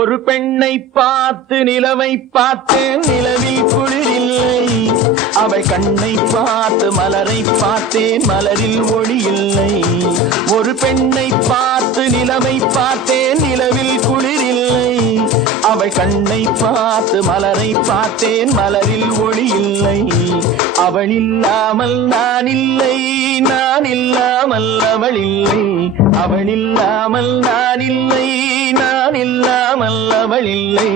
ஒரு பெண்ணை பார்த்து நிலவை பார்த்தேன், நிலவில் குளிரில்லை. அவள் கண்ணை பார்த்து மலரை பார்த்தேன், மலரில் ஒளி இல்லை. ஒரு பெண்ணை பார்த்து நிலவை பார்த்தேன், நிலவில் குளிரில்லை. அவள் கண்ணை பார்த்து மலரை பார்த்தேன், மலரில் ஒளி இல்லை. அவள் இல்லாமல் நான் இல்லை, நான் இல்லாமல் அவள் இல்லை. அவள் இல்லாமல் நான் இல்லை, நான் இல்லாமல் அவள் இல்லை.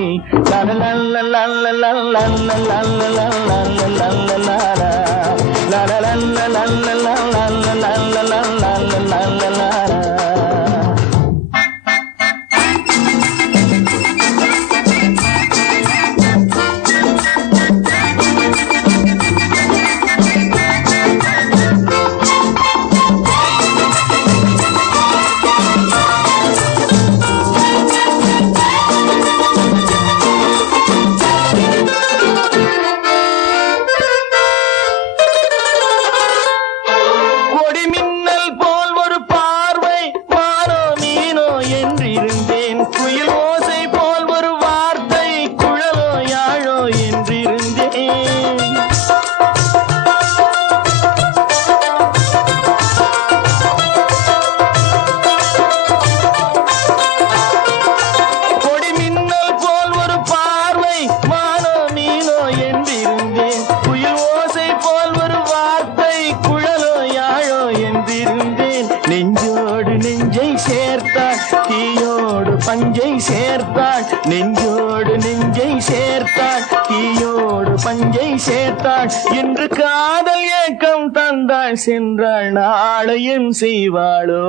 நெஞ்சோடு நெஞ்சை சேர்த்தாள், தீயோடு பஞ்சை சேர்த்தாள். நெஞ்சோடு நெஞ்சை சேர்த்தாள், தீயோடு பஞ்சை சேர்த்தாள். இன்று காதல் ஏக்கம் தந்தாள், சென்றாள் நாளையும் செய்வாளோ.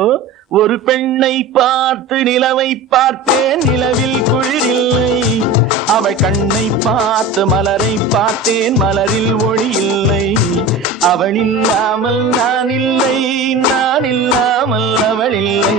ஒரு பெண்ணை பார்த்து நிலவை பார்த்தேன், நிலவில் குளிரில்லை. அவள் கண்ணை பார்த்து மலரை பார்த்தேன், மலரில் ஒளி இல்லை. அவள் இல்லாமல் நான் இல்லை, நான் இல்லாமல் அவள் இல்லை.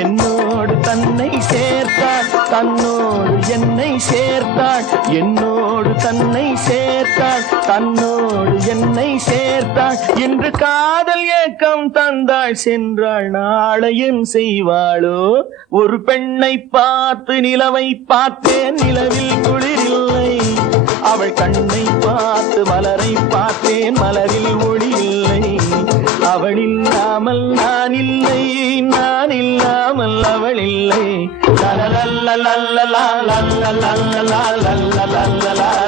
என்னோடு தன்னை சேர்த்தாள், தன்னோடு என்னை சேர்த்தாள். என்னோடு தன்னை சேர்த்தாள், தன்னோடு என்னை சேர்த்தாள். இன்று காதல் ஏக்கம் தந்தாள், சென்றாள் நாளையும் செய்வாளோ. ஒரு பெண்ணை பார்த்து நிலவை பார்த்தேன், நிலவில் குளிரில்லை. அவள் கண்ணை பார்த்து மலரை பார்த்தேன், மலரில் ஒளி இல்லை. அவள் இல்லாமல் நான் இல்லை, நான் இல்லாமல் அவள் இல்லை. லா லா லா லா லா லா லா லா லா லா லா லா லா.